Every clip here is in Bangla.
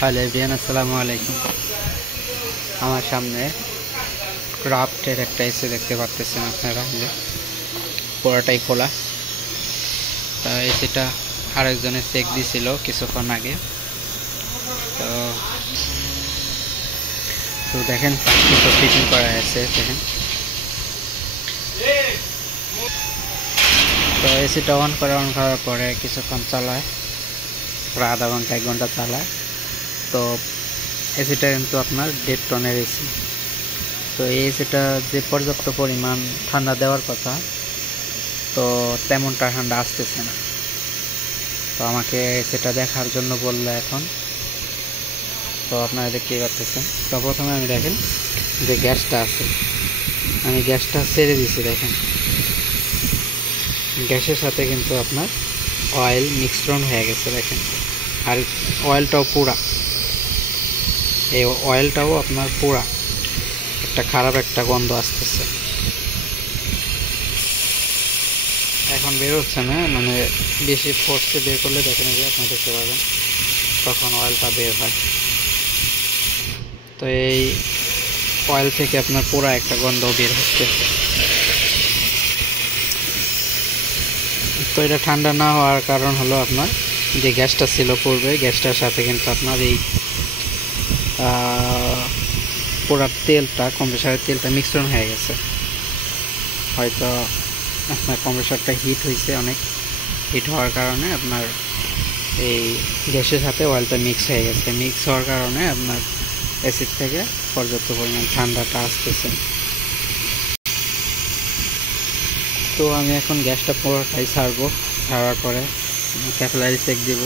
হ্যালো এভরিওয়ান, আসসালামু আলাইকুম। আমার সামনে ক্রাফটের একটা এসি দেখতে পাচ্ছেন আপনারা, যে পুরোটাই খোলা। এসিটা আরেকজনে চেক দিছিল কিছুক্ষণ আগে। তো দেখেন কিছু ফিটিং করা আছে, দেখেন। তো এসিটা অন করার পরে কিছুক্ষণ চালায়, প্রায় আধা ঘন্টা 1 ঘন্টা চালায়। তো এসিটা কিন্তু আপনার 1.5 টনের এসি। তো এই এসিটা যে পর্যাপ্ত পরিমাণ ঠান্ডা দেওয়ার কথা, তো তেমনটা ঠান্ডা আসতেছে না। তো আমাকে সেটা দেখার জন্য বললো এখন। তো আপনারা দেখতে পাচ্ছেন। তো প্রথমে আমি দেখেন যে গ্যাসটা আছে, আমি গ্যাসটা ছেড়ে দিছি। দেখেন গ্যাসের সাথে কিন্তু আপনার অয়েল মিশ্রণ হয়ে গেছে, দেখেন। আর অয়েলটাও পুরা, এই অয়েলটাও আপনার পুরা একটা খারাপ একটা গন্ধ আসতেছে। এখন বের হচ্ছে না, মানে বেশি ফোর্সে বের করলে দেখেন যে আপনি দেখতে পাবেন তখন অয়েলটা বের হয়। তো এই অয়েল থেকে আপনার পুরা একটা গন্ধ বের হচ্ছে। তো এটা ঠান্ডা না হওয়ার কারণ হলো আপনার যে গ্যাসটা ছিল পূর্বে, গ্যাসটার সাথে কিন্তু আপনার এই পুরা তেলটা, কম্প্রেসারের তেলটা মিশ্রণ হয়ে গেছে। হয়তো আপনার কম্প্রেসারটা হিট হয়েছে, অনেক হিট হওয়ার কারণে আপনার এই গ্যাসের সাথে অয়েলটা মিক্স হয়ে গেছে। মিক্স হওয়ার কারণে আপনার এসিড থেকে পর্যাপ্ত পরিমাণ ঠান্ডাটা আসতেছে। তো আমি এখন গ্যাসটা পুরোটাই ছাড়বো। ছাড়ার পরে ক্যাপিলারি চেক দিব।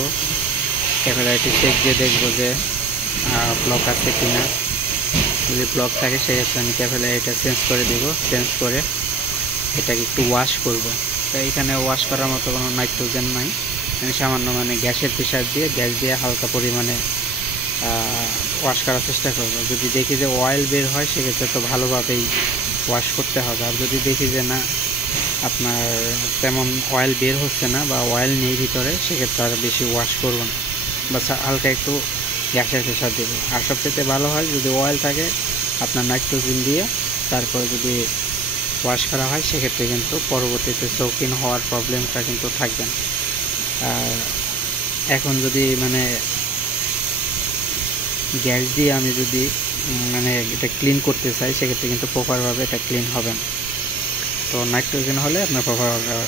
ক্যাপিলারিটি চেক দিয়ে দেখবো যে ব্লক আছে কিনা। যদি ব্লক থাকে সেক্ষেত্রে আমি ক্যাপিলারিটা চেঞ্জ করে দিব। চেঞ্জ করে এটাকে একটু ওয়াশ করব। তো এখানে ওয়াশ করার মতো কোনো নাইট্রোজেন নাই। আমি সামান্য গ্যাসের প্রেসার দিয়ে গ্যাস দিয়ে হালকা পরিমাণে ওয়াশ করার চেষ্টা করব। যদি দেখি যে অয়েল বের হয় সেক্ষেত্রে তো ভালোভাবেই ওয়াশ করতে হবে। আর যদি দেখি যে না, আপনার তেমন অয়েল বের হচ্ছে না বা অয়েল নেই ভিতরে, সেক্ষেত্রে আর বেশি ওয়াশ করব না, বা হালকা একটু গ্যাসের প্রেসার দেবো। আর সবচেয়ে ভালো হয় যদি অয়েল থাকে আপনার নাইট্রোজেন দিয়ে তারপরে যদি ওয়াশ করা হয়, সেক্ষেত্রে কিন্তু পরবর্তীতে চৌকিন হওয়ার প্রবলেমটা কিন্তু থাকবে না। আর এখন যদি গ্যাস দিয়ে আমি যদি এটা ক্লিন করতে চাই, সেক্ষেত্রে কিন্তু প্রপারভাবে এটা ক্লিন হবে না। তো নাইট্রোজেন হলে আপনার প্রপারভাবে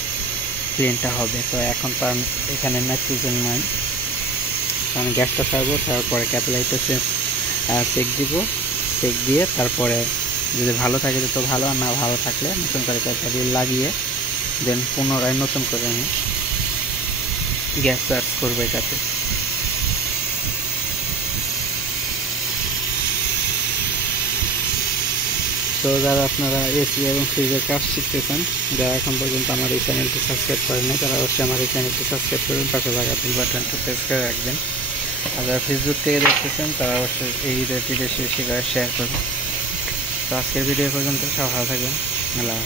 ক্লিনটা হবে। তো এখন তো এখানে নাইট্রোজেন নাই। আমি গ্যাসটা ছাড়বো, তারপরে ক্যাপিলারিটা চেক দিব। চেক দিয়ে তারপরে যদি ভালো থাকে তো ভালো, আর না ভালো থাকলে নতুন করে ক্যাপিলারি লাগিয়ে দেন পুনরায় নতুন করে আমি গ্যাস চার্জ করবো এটাতে। তো যারা আপনারা এসি এবং ফ্রিজের কাজ শিখতেছেন, যারা এখন পর্যন্ত আমার এই চ্যানেলটি সাবস্ক্রাইব করেন না, তারা অবশ্যই আমার এই চ্যানেলটি সাবস্ক্রাইব করুন, পাশে থাকা বেল বাটনটি প্রেস করে রাখবেন। আর যারা ফেসবুক থেকে দেখতেছেন তারা অবশ্যই এই ভিডিওটি বেশি বেশি করে শেয়ার করুন। তো আজকের ভিডিও পর্যন্ত সব ভালো থাকবেন। আল্লাহ।